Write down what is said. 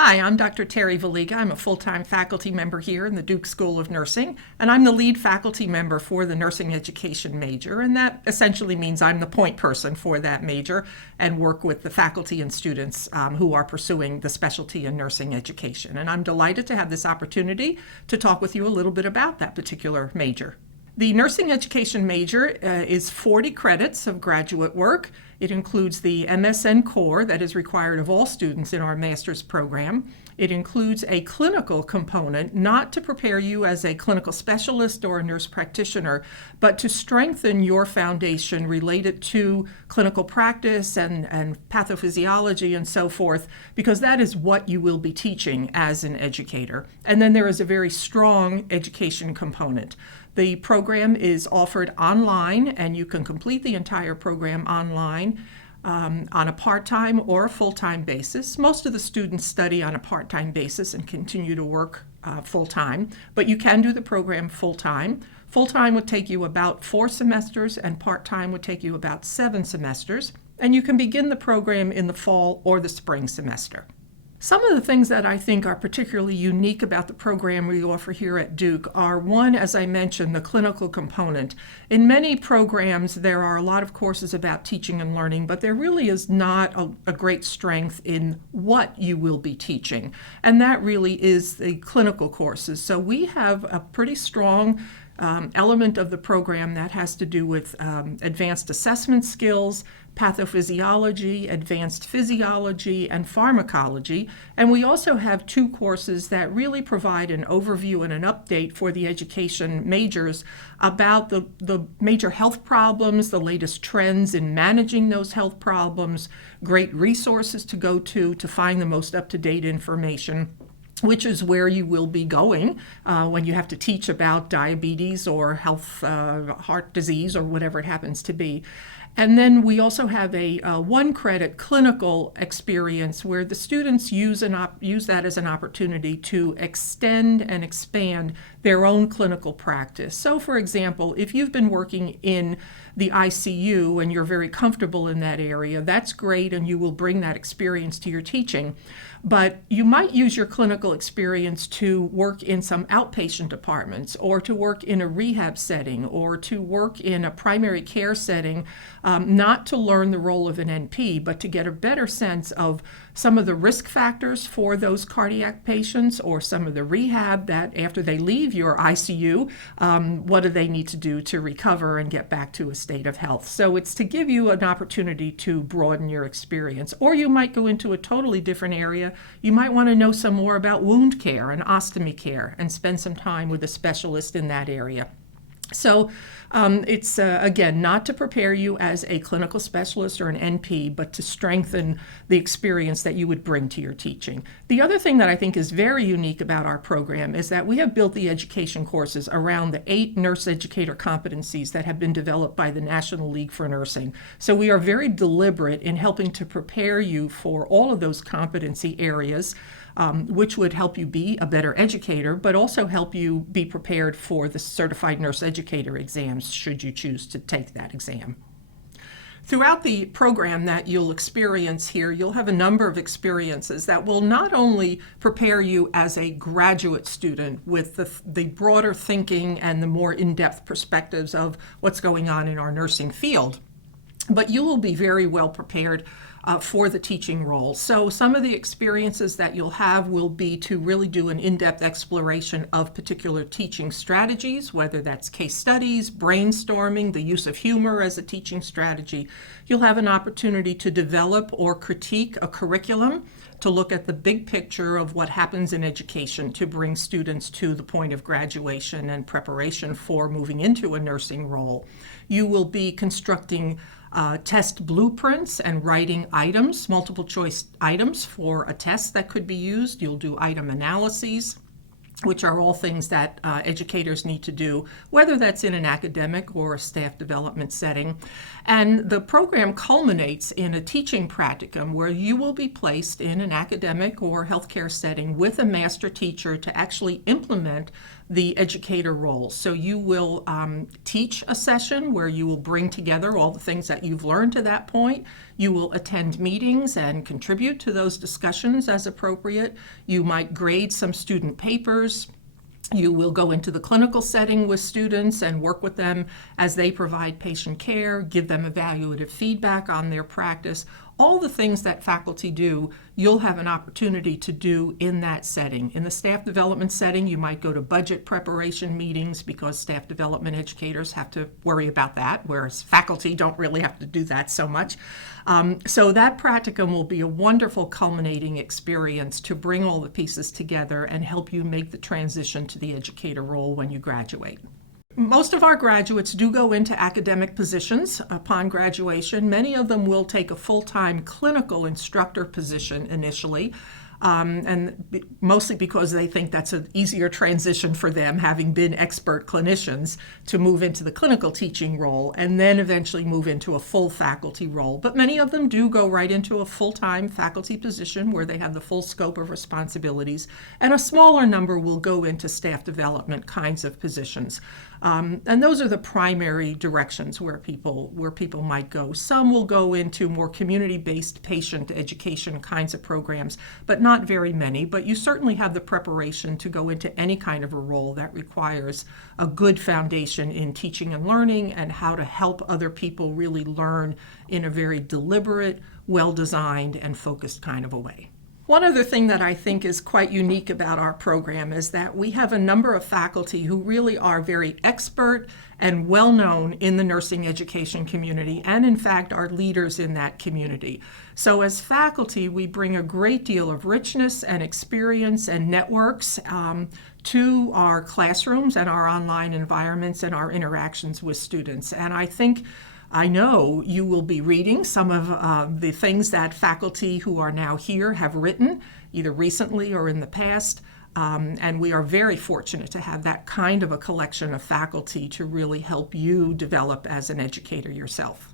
Hi, I'm Dr. Terry Valiga. I'm a full-time faculty member here in the Duke School of Nursing, and I'm the lead faculty member for the nursing education major, and that essentially means I'm the point person for that major and work with the faculty and students who are pursuing the specialty in nursing education. And I'm delighted to have this opportunity to talk with you a little bit about that particular major. The nursing education major is 40 credits of graduate work. It includes the MSN core that is required of all students in our master's program. It includes a clinical component, not to prepare you as a clinical specialist or a nurse practitioner, but to strengthen your foundation related to clinical practice and pathophysiology and so forth, because that is what you will be teaching as an educator. And then there is a very strong education component. The program is offered online, and you can complete the entire program online on a part-time or a full-time basis. Most of the students study on a part-time basis and continue to work full-time, but you can do the program full-time. Full-time would take you about 4 semesters, and part-time would take you about 7 semesters, and you can begin the program in the fall or the spring semester. Some of the things that I think are particularly unique about the program we offer here at Duke are, one, as I mentioned, the clinical component. In many programs, there are a lot of courses about teaching and learning, but there really is not a great strength in what you will be teaching, and that really is the clinical courses. So we have a pretty strong element of the program that has to do with advanced assessment skills, pathophysiology, advanced physiology, and pharmacology. And we also have 2 courses that really provide an overview and an update for the education majors about the major health problems, the latest trends in managing those health problems, great resources to go to find the most up-to-date information, which is where you will be going when you have to teach about diabetes or heart disease or whatever it happens to be. And then we also have a 1-credit clinical experience where the students use that as an opportunity to extend and expand their own clinical practice. So, for example, if you've been working in the ICU and you're very comfortable in that area, that's great, and you will bring that experience to your teaching. But you might use your clinical experience to work in some outpatient departments, or to work in a rehab setting, or to work in a primary care setting, not to learn the role of an NP, but to get a better sense of some of the risk factors for those cardiac patients, or some of the rehab that after they leave your ICU, what do they need to do to recover and get back to a state of health. So it's to give you an opportunity to broaden your experience. Or you might go into a totally different area. You might want to know some more about wound care and ostomy care and spend some time with a specialist in that area. So it's, again, not to prepare you as a clinical specialist or an NP, but to strengthen the experience that you would bring to your teaching. The other thing that I think is very unique about our program is that we have built the education courses around the 8 nurse educator competencies that have been developed by the National League for Nursing. So we are very deliberate in helping to prepare you for all of those competency areas, which would help you be a better educator, but also help you be prepared for the Certified Nurse Educator exams, should you choose to take that exam. Throughout the program that you'll experience here, you'll have a number of experiences that will not only prepare you as a graduate student with the broader thinking and the more in-depth perspectives of what's going on in our nursing field, but you will be very well prepared for the teaching role. So some of the experiences that you'll have will be to really do an in-depth exploration of particular teaching strategies, whether that's case studies, brainstorming, the use of humor as a teaching strategy. You'll have an opportunity to develop or critique a curriculum, to look at the big picture of what happens in education to bring students to the point of graduation and preparation for moving into a nursing role. You will be constructing test blueprints and writing items, multiple choice items for a test that could be used. You'll do item analyses, which are all things that educators need to do, whether that's in an academic or a staff development setting. And the program culminates in a teaching practicum where you will be placed in an academic or healthcare setting with a master teacher to actually implement the educator role. So you will teach a session where you will bring together all the things that you've learned to that point. You will attend meetings and contribute to those discussions as appropriate. You might grade some student papers. You will go into the clinical setting with students and work with them as they provide patient care, give them evaluative feedback on their practice. All the things that faculty do, you'll have an opportunity to do in that setting. In the staff development setting, you might go to budget preparation meetings because staff development educators have to worry about that, whereas faculty don't really have to do that so much. So that practicum will be a wonderful culminating experience to bring all the pieces together and help you make the transition to the educator role when you graduate. Most of our graduates do go into academic positions upon graduation. Many of them will take a full-time clinical instructor position initially, mostly because they think that's an easier transition for them, having been expert clinicians, to move into the clinical teaching role and then eventually move into a full faculty role. But many of them do go right into a full-time faculty position where they have the full scope of responsibilities, and a smaller number will go into staff development kinds of positions. And those are the primary directions where people might go. Some will go into more community-based patient education kinds of programs, but not very many. But you certainly have the preparation to go into any kind of a role that requires a good foundation in teaching and learning and how to help other people really learn in a very deliberate, well-designed, and focused kind of a way. One other thing that I think is quite unique about our program is that we have a number of faculty who really are very expert and well-known in the nursing education community, and in fact are leaders in that community. So as faculty, we bring a great deal of richness and experience and networks to our classrooms and our online environments and our interactions with students. And I know you will be reading some of the things that faculty who are now here have written, either recently or in the past, and we are very fortunate to have that kind of a collection of faculty to really help you develop as an educator yourself.